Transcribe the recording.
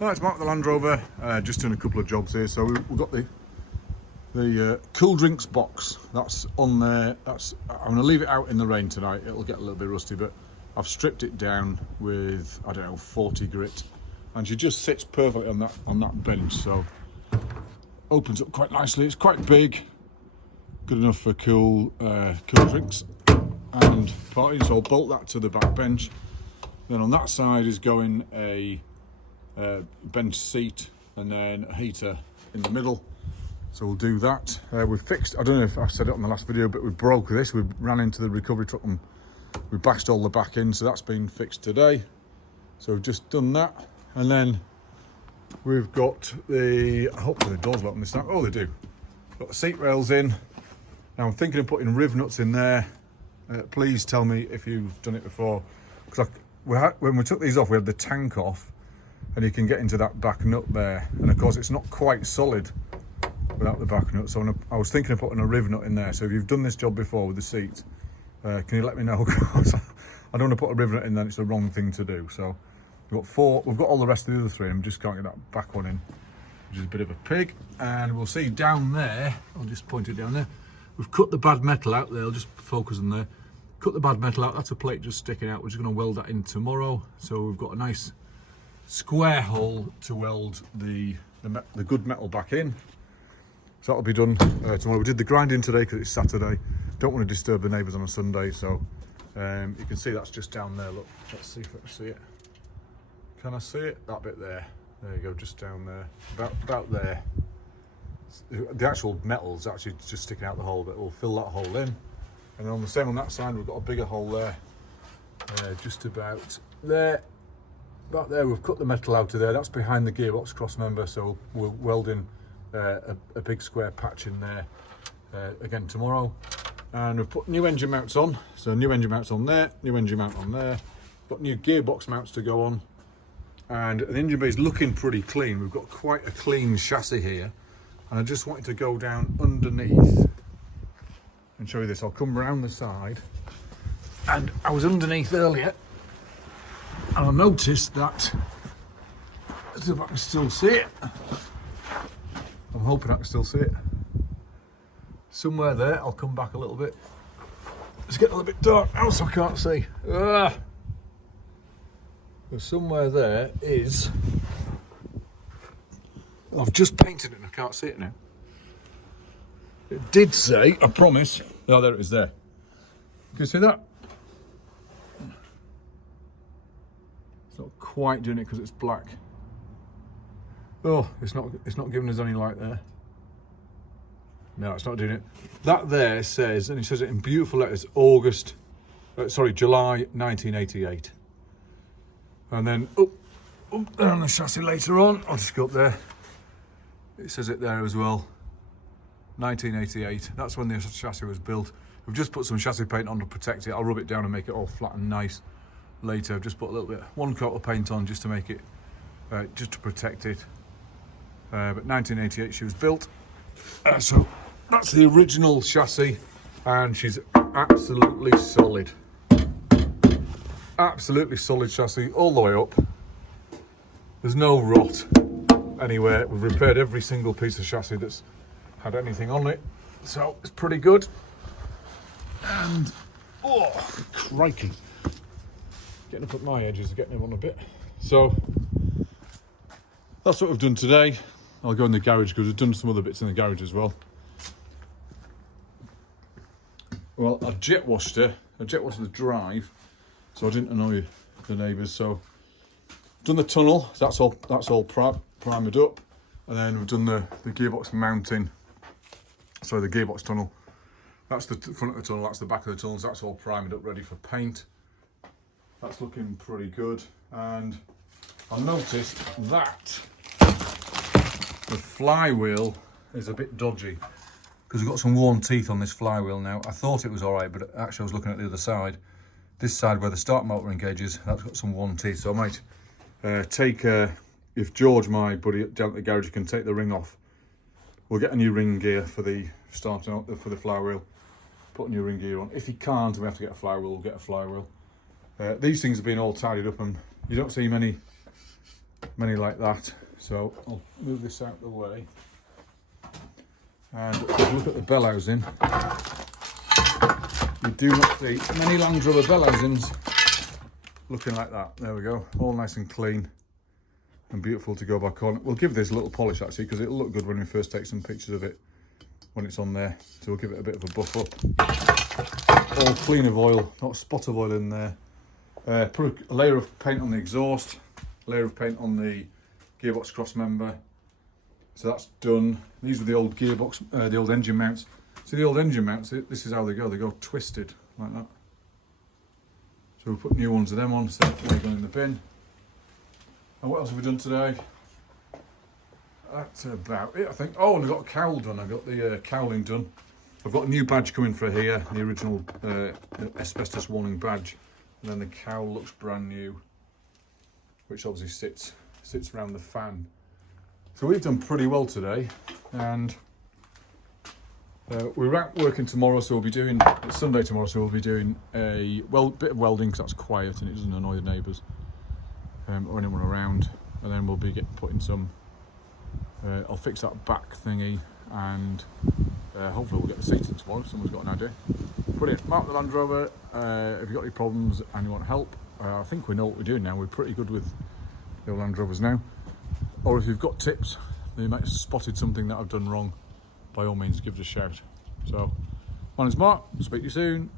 Right, it's Mark the Land Rover, just doing a couple of jobs here. So we've got the cool drinks box that's on there. I'm going to leave it out in the rain tonight. It'll get a little bit rusty, but I've stripped it down with, I don't know, 40 grit, and she just sits perfectly on that bench. So opens up quite nicely. It's quite big, good enough for cool drinks and parties. So I'll bolt that to the back bench. Then on that side is going a bench seat and then a heater in the middle. So we'll do that. We've fixed, I don't know if I said it on the last video, but we broke this. We ran into the recovery truck and we bashed all the back in, so that's been fixed today. So we've just done that. And then we've got hopefully the doors lock on this time. Oh, they do. Got the seat rails in. Now I'm thinking of putting riv nuts in there. Please tell me if you've done it before. Because when we took these off, we had the tank off, and you can get into that back nut there. And of course, it's not quite solid without the back nut. So I was thinking of putting a riv nut in there. So if you've done this job before with the seat, can you let me know? Because I don't want to put a riv nut in, then it's the wrong thing to do. So we've got all the rest of the other three, and we just can't get that back one in, which is a bit of a pig. And we'll see down there, I'll just point it down there. We've cut the bad metal out there, I'll just focus on there. Cut the bad metal out, that's a plate just sticking out. We're just going to weld that in tomorrow. So we've got a nice square hole to weld the good metal back in. So that'll be done tomorrow. We did the grinding today because it's Saturday. Don't want to disturb the neighbours on a Sunday, so you can see that's just down there. Look, let's see if I can see it. Can I see it? That bit there. There you go, just down there. About there. The actual metal's actually just sticking out the hole, but we'll fill that hole in. And then on the same on that side, we've got a bigger hole there, just about there. About there, we've cut the metal out of there. That's behind the gearbox cross member, so we'll weld in a big square patch in there again tomorrow. And we've put new engine mounts on. So new engine mounts on there, new engine mount on there. Got new gearbox mounts to go on. And the engine bay is looking pretty clean. We've got quite a clean chassis here. And I just wanted to go down underneath and show you this. I'll come round the side, and I was underneath earlier and I noticed that, let's see if I can still see it. I'm hoping I can still see it. Somewhere there, I'll come back a little bit. It's getting a little bit dark now, so I can't see. But somewhere there is, I've just painted it and I can't see it now. It did say, I promise. Oh, there it is there. Can you see that? It's not quite doing it because it's black. Oh, it's not giving us any light there. No, it's not doing it. That there says, and it says it in beautiful letters, July 1988. And then up there on the chassis later on, I'll just go up there. It says it there as well. 1988, that's when the chassis was built. We've just put some chassis paint on to protect it. I'll rub it down and make it all flat and nice later. I've just put a little bit, one coat of paint on just to make it, just to protect it. But 1988 she was built. So that's the original chassis, and she's absolutely solid. Absolutely solid chassis all the way up. There's no rot anywhere. We've repaired every single piece of chassis that's had anything on it, so it's pretty good. And oh crikey, getting up at my edges, getting him on a bit. So that's what we've done today. I'll go in the garage because we've done some other bits in the garage as well. Well, I jet washed the drive, so I didn't annoy the neighbours. So done the tunnel, so that's all primed up, and then we've done the gearbox mounting. So the gearbox tunnel, that's the front of the tunnel, that's the back of the tunnel, so that's all primed up, ready for paint. That's looking pretty good. And I noticed that the flywheel is a bit dodgy because we've got some worn teeth on this flywheel now. I thought it was all right, but actually I was looking at the other side. This side where the start motor engages, that's got some worn teeth. So I might if George, my buddy down at the garage, can take the ring off, we'll get a new ring gear for the starting for the flywheel. Put a new ring gear on. If he can't, and we have to get a flywheel, we'll get a flywheel. These things have been all tidied up, and you don't see many many like that. So I'll move this out of the way. And if you look at the bell housing, you do not see many LandRover bell housings looking like that. There we go, all nice and clean and beautiful to go back on. We'll give this a little polish actually, because it'll look good when we first take some pictures of it when it's on there. So we'll give it a bit of a buff up. All clean of oil, not a spot of oil in there. Put a layer of paint on the exhaust, a layer of paint on the gearbox cross member. So that's done. These are the old gearbox, the old engine mounts. See the old engine mounts, this is how they go twisted like that. So we'll put new ones of them on, so they're going in the bin. And what else have we done today? That's about it, I think. Oh, and I got a cowl done. I got the cowling done. I've got a new badge coming for here, the original asbestos warning badge. And then the cowl looks brand new, which obviously sits around the fan. So we've done pretty well today, and we're out working tomorrow, so we'll be doing, it's Sunday tomorrow, so we'll be doing a bit of welding because that's quiet and it doesn't annoy the neighbours or anyone around. And then we'll be putting some, I'll fix that back thingy, and hopefully we'll get the seats in tomorrow if someone's got an idea. Brilliant. Mark the LandRover. If you've got any problems and you want help, I think we know what we're doing now. We're pretty good with the LandRovers now. Or if you've got tips, you might have spotted something that I've done wrong, by all means give us a shout. So, my name's Mark, speak to you soon.